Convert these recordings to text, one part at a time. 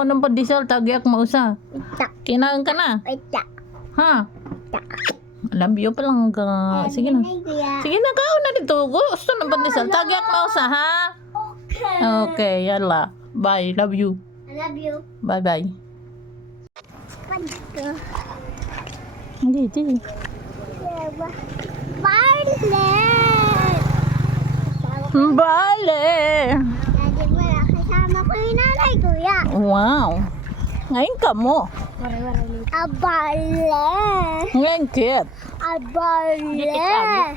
mo ng pandesal, tagyak mo usa. Ita. Kinain ka na. Ita. Ha? Ita. Love you pa lang ka. Sige na. Ay, kuya. Sige na, kaon na dito. Gusto ng pandesal. Tagyak mo usa, ha? Okay. Okay, yala. Bye. Love you. I love you. Bye-bye. Panto. Hindi, hindi. Barlet. Bale! Daddy, wala kasama ko yung nanay, kuya. Wow. Ngayon ka mo. A barlet. Ngayon kit. A barlet.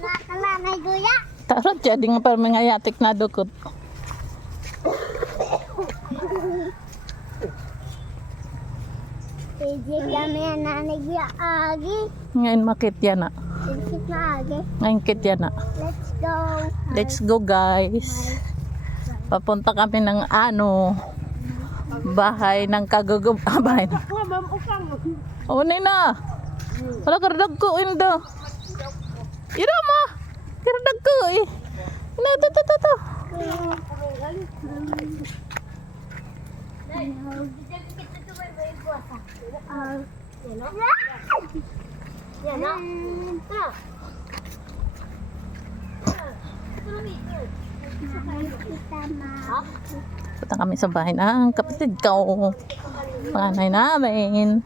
Nakalanay, kuya. Tarot jadi nga para mga yatik na dukot. Sige kami ang nanay, kuya. Agi. Ngayon makit yan na. Sige na, agi. Ngayon kit yan na. Let's go. Let's go guys. Papunta kami ng bahay ng kagugub. Bahay na. Unay na. Wala kardag ko indo. Ira mo. Kardag ko eh. Ina to. Punta kami sa bahay ng kapatid ko. Panganay namin.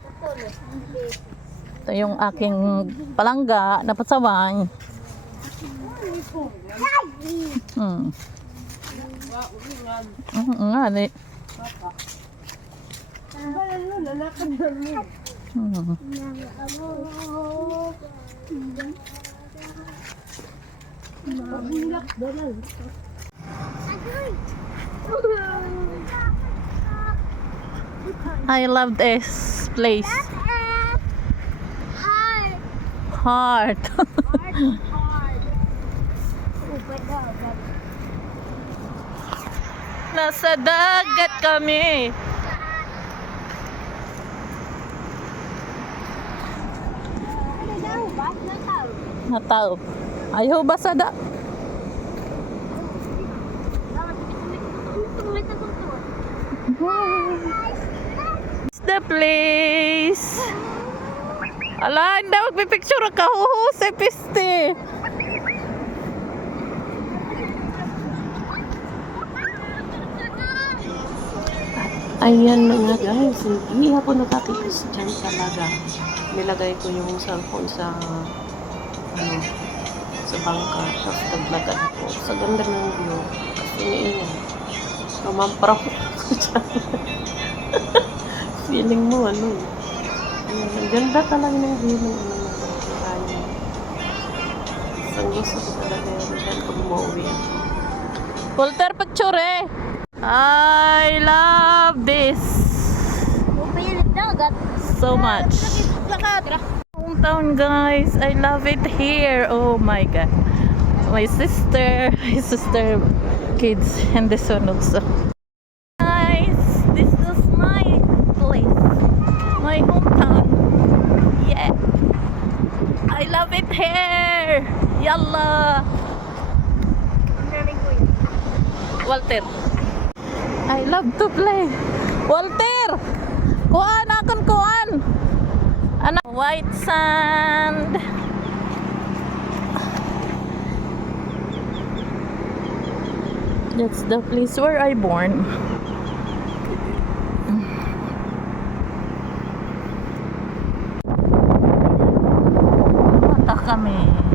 Ito yung aking palangga na pasaway. Nga ni. I love this place. Heart. Nasa dagat kami. Nataw. Ayaw basada. It's the place. Ala, hindi magpipicture ka. Huhusay piste. Ayan na nga guys, hindi ako nakakipis dyan talaga. Nilagay ko yung cellphone sa bangka, tapos naglagad ko. Sa ganda ng view, kasi niiyan. Mamamparaw ko dyan. Feeling mo ayan, ang ganda talaga ng view ng kanya. Isang gusto ko talaga yun dyan pag umuwi. Walter, picture eh. I love this so much. Hometown guys, I love it here. Oh my god. My sister kids and this one also. Guys, this is my place. My hometown. Yeah. I love it here. Yalla. Walter. I love to play. Walter! Kuan akon kuan. Ano? White sand. That's the place where I born. Punta kami.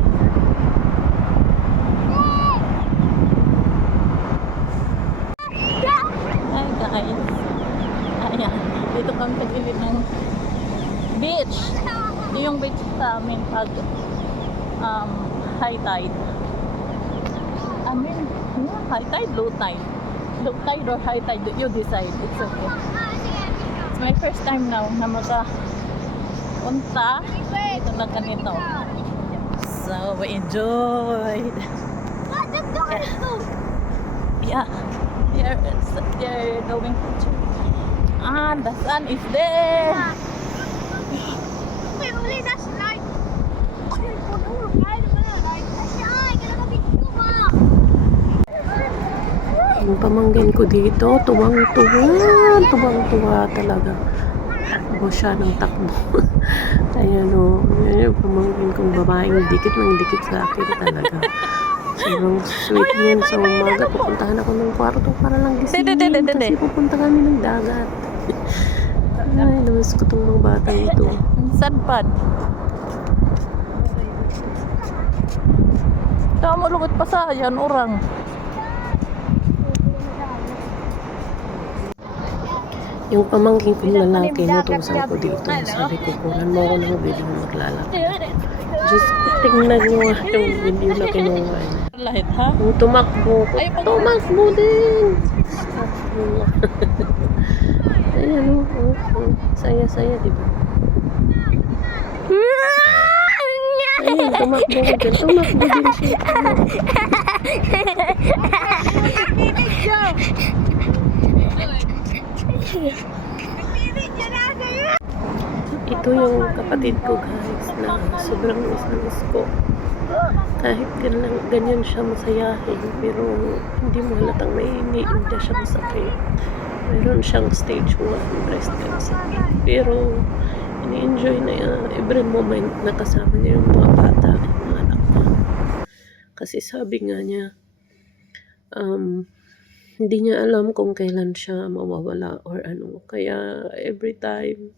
Dito kami sa gilid ng beach. Yung beach sa amin pag high tide. High tide, low tide. Low tide or high tide, you decide. It's okay. It's my first time now na punta dito na ganito. So we enjoyed. Yeah. They're going to church. The sun is there. Yung pamangkin ko dito, tuwang-tuwa talaga. Takbo siya ng takbo. Ayan o, yan yung pamangkin kong babaeng dikit ng dikit sa akin talaga. Sobrang sweet niyan. Sa umaga, pupuntahan ako ng kwarto para lang gisingin kasi pupunta kami ng dagat. Ay, namiss ko itong mga batang ito. Sadpad. Tama lugot pa sa yan, orang. Yung pamangkin kong lalaki, nutusan ko dito. Sabi ko, kunan mo ako ng video maglalaki. Diyos ko, tingnan nyo nga yung video na kinuha. Lahit ha? Yung tumakbo ko, tumakbo din! Ayan o, saya-saya, di ba? Ayan, tumakbo ko din. Tumakbo din siya. Ito yung kapatid ko guys na sobrang miss ko. Kahit ganyan siya masayahin, pero hindi mo halatang naiintindihan siya masakit. Meron siyang stage 1 breast cancer. Pero ini-enjoy na every moment na kasama niya yung mga bata, yung mga anak niya. Kasi sabi nga niya, hindi niya alam kung kailan siya mawawala or ano. Kaya every time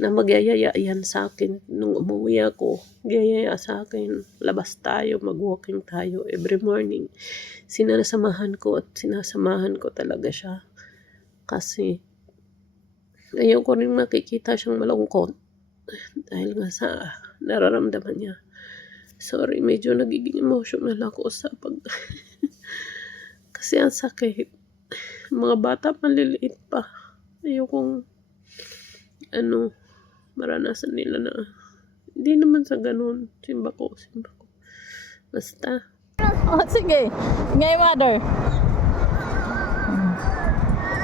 na magyayaya yan sa akin, nung umuwi ako, magyayaya sa akin, labas tayo, mag-walking tayo every morning. Sinasamahan ko talaga siya. Kasi ayaw ko rin makikita siyang malungkot dahil nga sa nararamdaman niya. Sorry, medyo nagiging emotional ako sa kasi ang sakit. Mga bata maliliit pa. Ayokong maranasan nila na hindi naman sa ganun. Simba ko. Basta. Oh, sige. Ngay mother.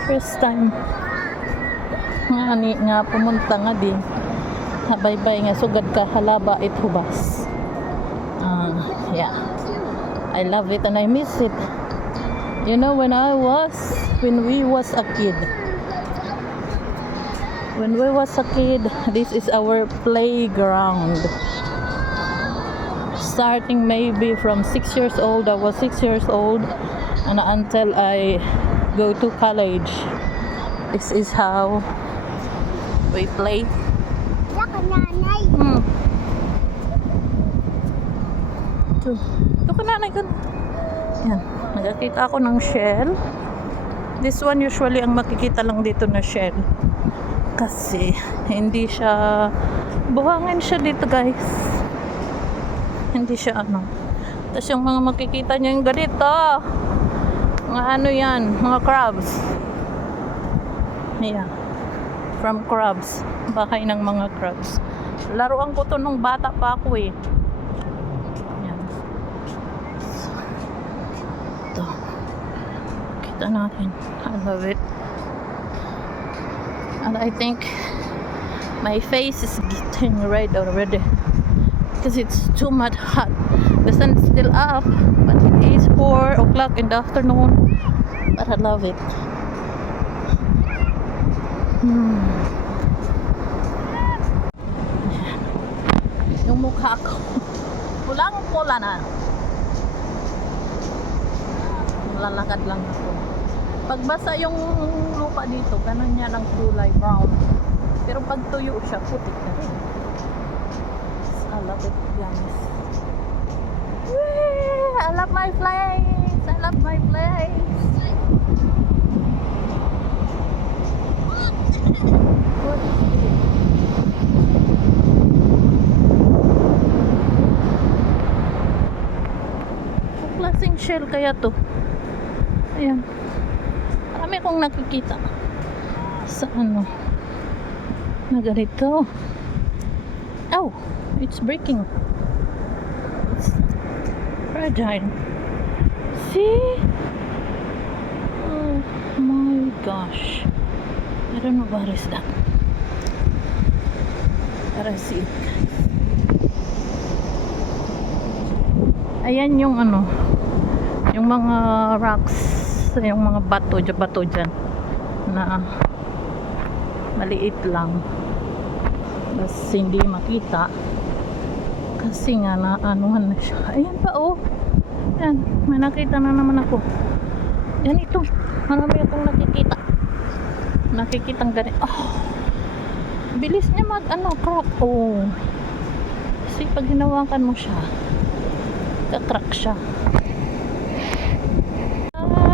First time. Nga pumunta nga di. Habay-bay nga sugad ka halaba it hubas. Yeah. I love it and I miss it. You know, when we was a kid, this is our playground. Starting maybe from 6 years old, I was 6 years old, and until I go to college, this is how we play. Ito ka nanay ko. Yan. Nagkakita ako ng shell. This one usually ang makikita lang dito na shell. Kasi hindi siya buhangin siya dito guys. Hindi siya Tapos yung mga makikita niyo yung ganito. Mga yan, mga crabs. Yeah. From crabs. Bahay ng mga crabs. Laruan ko to nung bata pa ako eh. Natin. I love it. And I think my face is getting red already because it's too much hot. The sun is still up, but it is 4 o'clock in the afternoon. But I love it. Yung mukha ko pulang-pula na. Lalakad lang ako. Pagbasa yung lupa dito, ganun niya lang kulay brown. Pero pag tuyo siya, putik na rin. I love it, guys. I love my place. I love my place. What is this? Ang klaseng shell kaya to. Ayan. Marami kong nakikita sa na ganito. Oh, it's breaking. It's fragile. See? Oh my gosh. I don't know what is that. But I see it. Ayan yung yung mga rocks yung mga bato dyan na maliit lang. Mas hindi makita. Kasi nga na anuhan na siya. Ayan pa oh. Yan, may nakita na naman ako. Yan ito. Marami akong nakikita. Nakikitang ganito. Oh. Bilis niya crack. Oh. Kasi pag hinawakan mo siya, ka-crack siya.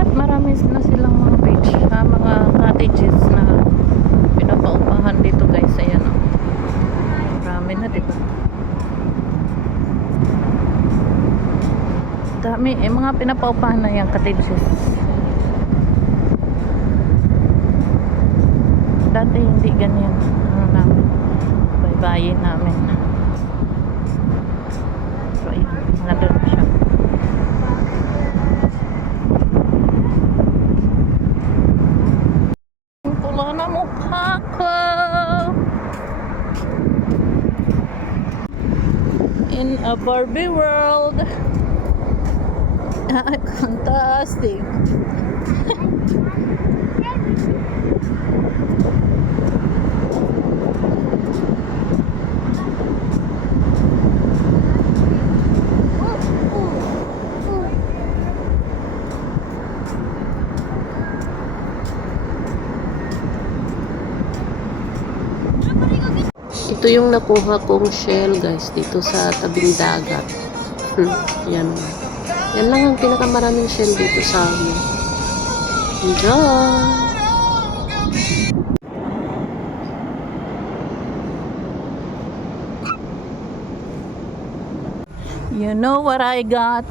At marami na silang mga beach, mga cottages na pinapaupahan dito guys. Ayan oh. Marami na dito. Dami, mga pinapaupahan na yung cottages. Dati hindi ganyan. Ano namin, baybayin namin. So, ayan, nandun na siya. Ang pula na mukha ko. In a Barbie world. Fantastic. Ito yung nakuha kong shell guys dito sa tabing dagat. Yan. Yan lang ang pinakamaraming shell dito sa amin. Enjoy! You know what I got?